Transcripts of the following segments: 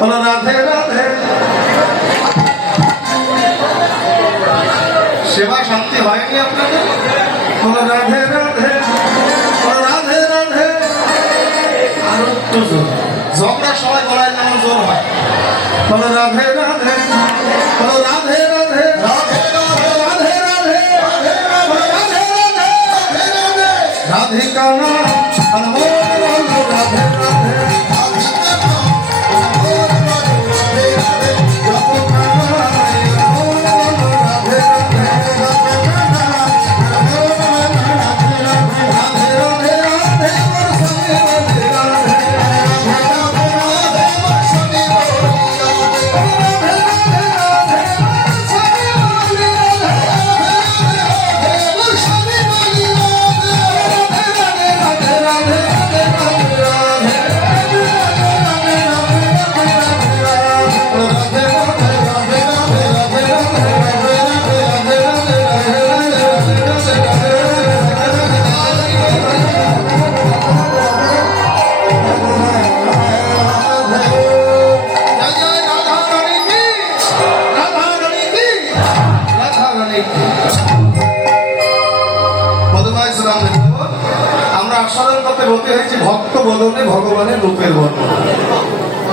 বলো রাধে রাধে। সেবা শান্তি হয়নি আপনাদের? বলো রাধে রাধে, বলো রাধে রাধে। আরো একটু জোর, ঝগড়ার সময় গলায় যেমন জোর হয়। বলো রাধে রাধে, বলো রাধে রাধে, রাধে রাধে, রাধে রাধে, রাধে রাধে, রাধিকা না রাধে রাধে। আমরা আস্বাদন করতে বলতে হয়েছি ভক্ত বদনে ভগবানের রূপের বর্ণনা।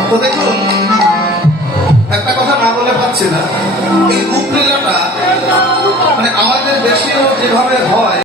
তো দেখুন, একটা কথা না বলে পাচ্ছি না, এই রূপ লীলাটা মানে আমাদের দেশেও যেভাবে হয়